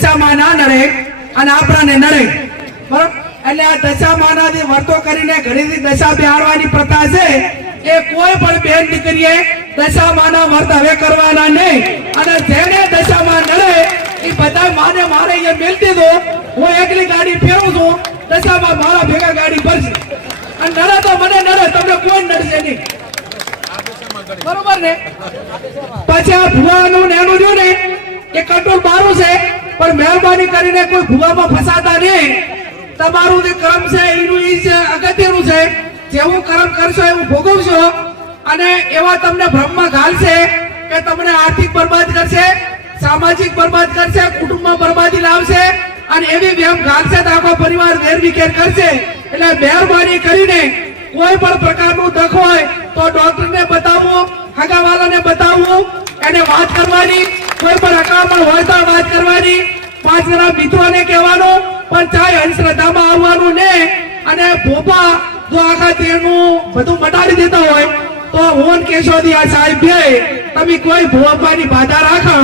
દશામાં ના નડે અને આપણાને નડે બરોબર એટલે આ દશામાનાથી વર્તો કરીને ઘડીથી દશા બેહાડવાની પ્રથા છે એ કોઈ પણ બેન દીકરીએ દશામાના વર્ત હવે કરવાના નહીં અને જેને દશામાં નડે એ બધા માને મારે એ મેલતી દો હું એકલી ગાડી ફેરવું છું દશામાં મારા ભેગા ગાડી ભરશે અને નડે તો મને નડે તમને કોઈ નડશે નહીં બરોબર ને પછી આ ભુવાનું ને એનું જો ને એ કંટ્રોલ મારું છે પણ મહેરબાની કરીને કોઈ ભુવામાં ફસાતા નહીં તમારું જે કર્મ છે એનું એ છે અગત્યનું છે જેવું કર્મ કરશો એવું ભોગવશો અને એવા તમને બ્રહ્મમાં ઘાલશે કે તમને આર્થિક બરબાદ કરશે સામાજિક બરબાદ કરશે કુટુંબમાં બરબાદી લાવશે અને એવી વેમ ઘાલશે તો આખો પરિવાર વેરવિખેર કરશે એટલે મહેરબાની કરીને કોઈ પણ પ્રકારનું દખ હોય તો ડોક્ટરને બતાવવું હગાવાલાને બતાવવું એને વાત કરવાની કોઈ પણ હકામાં હોય તો વાત કરવાની 5 જણા મિત્રોને કહેવાનું પણ ચાહે અંધશ્રદ્ધામાં આવવાનું ને અને ભોપા જો આખા તેનું બધું મટાડી દેતા હોય તો હું કેશોદી આ સાહેબ બે તમે કોઈ ભોપાની બાધા રાખો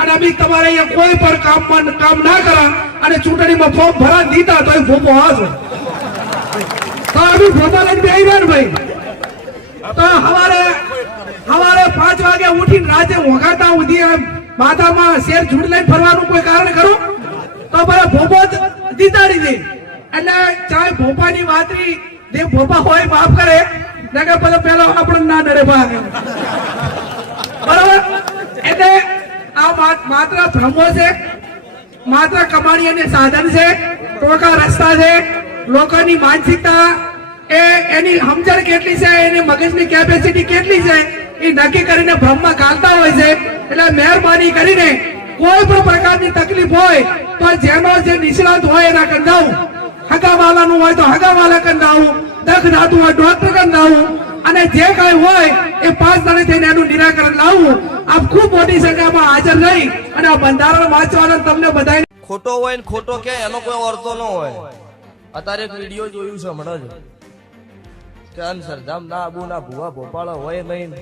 અને અમે તમારે અહીંયા કોઈ પણ કામ ના કરા અને ચૂંટણીમાં ફોર્મ ભરા દીધા તો ભોપો હાજો તો અમે ભોપા લઈને બેહી રહ્યા ભાઈ તો હવારે 5 વાગે ઉઠીને રાતે વગાડતા સુધી માથામાં શેર ઝૂંડ લઈને ફરવાનું કોઈ કારણ ખરું તો બરાબર ભોપો દીતાડી દે એટલે ચાહે ભોપાની વાતરી જે ભોપા હોય માફ કરે નકર પેલા આપણે ના ડરે ભાગ બરાબર એટલે આ માત્ર ભ્રમો છે માત્ર કમાણી અને સાધન છે ટોકા રસ્તા છે લોકોની માનસિકતા એની સમજણ કેટલી છે એની મગજની કેપેસિટી કેટલી છે એ નક્કી કરીને ભ્રમમાં ગાલતા હોય છે એટલે મહેરબાની કરીને કોઈ પણ પ્રકારની તકલીફ હોય તો જેનો જે નિષ્ણાત હોય એના કંદાવું હગાવાલાનું હોય તો હગાવાલા કંદાવું દખ દાતું હોય ડોક્ટર કંદાવું અને જે કઈ હોય એ 5 દાડે થઈને એનું નિરાકરણ લાવવું આપ ખૂબ મોટી સંખ્યામાં હાજર રહી અને આ બંધારણ વાંચવાનો તમને બધાને ખોટો હોય ને ખોટો કે એનો કોઈ અર્થો ન હોય અત્યારે એક વિડીયો જોયું છે હમણાં જ કે અંધશ્રદ્ધામ ના આબુ ના ભુવા ભોપાળા હોય નહીં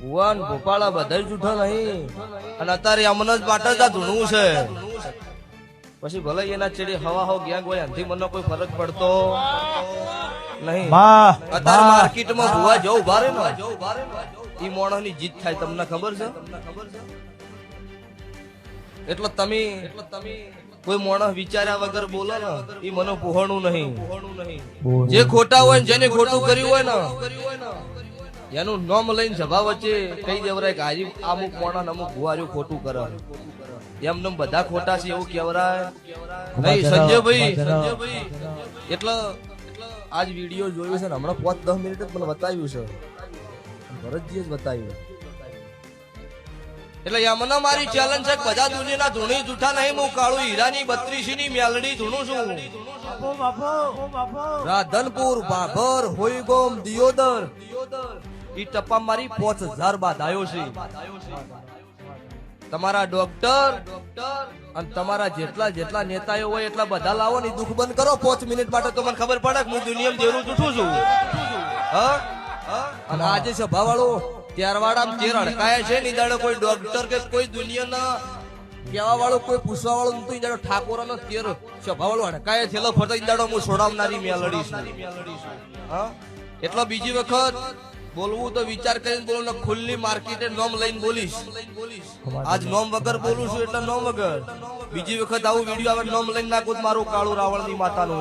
ભુવા ને ભોપાળા બધા જૂઠા નહીં અને અત્યારે અમને જ માટે જ આ ધૂણવું છે પછી ભલે એના ચેડી હવા હો ગયા હોય એનાથી મને કોઈ ફરક પડતો નહીં અત્યારે માર્કેટમાં ભુવા જો ઉભા રહે ને ઈ મોણસ ની જીત થાય તમને ખબર છે એટલે તમે કોઈ માણસ વિચાર્યા વગર બોલે ને એ મને પોહણું નહીં જે ખોટા હોય જેને ખોટું કર્યું હોય ને એનું નામ લઈને સભા વચ્ચે કઈ દેવરાય કે આજે અમુક માણસ અમુક ભુવાર્યું ખોટું કરે એમને બધા ખોટા છે એવું કેવરાય નહીં સંજયભાઈ એટલે આજ વિડીયો જોયો છે ને હમણાં 5-10 મિનિટ જ મને બતાવ્યું છે ભરતજીએ જ બતાવ્યું એટલે એમને મારી ચેલેન્જ છે બધા દુનિયાના ધૂણી જૂઠા નહીં હું કાળું હીરાની 32 ની મેલડી ધૂણું છું રાધનપુર ભાભર હોઈગોમ દિયોદર ઈ ટપ્પા મારી 5000 બાદ આવ્યો છે તમારા ડોક્ટર અને તમારા જેટલા નેતાઓ હોય એટલા બધા લાવો ને દુઃખ બંધ કરો 5 મિનિટ માટે તો મને ખબર પડે કે હું દુનિયામાં દેરું જૂઠું છું અને આજે સભા વાળો ત્યારવાડા તેર અડકાયા છે ની દાડો કોઈ ડોક્ટર કે કોઈ દુનિયાના કેવા વાળો કોઈ પૂછવા વાળો નતું દાડો ઠાકોરનો તેર સભા વાળો અડકાયા છેલ્લો ફરતા દાડો હું છોડાવનારી મેલડી છું હા એટલે બીજી વખત બોલવું તો વિચાર કરીને બોલો ને ખુલ્લી માર્કેટે નોમ લઈને બોલીશ આજ નોમ વગર બોલું છું એટલે નોમ વગર બીજી વખત આવું વિડીયો આવે નોમ લઈને નાખું મારું કાળું રાવણની માતાનું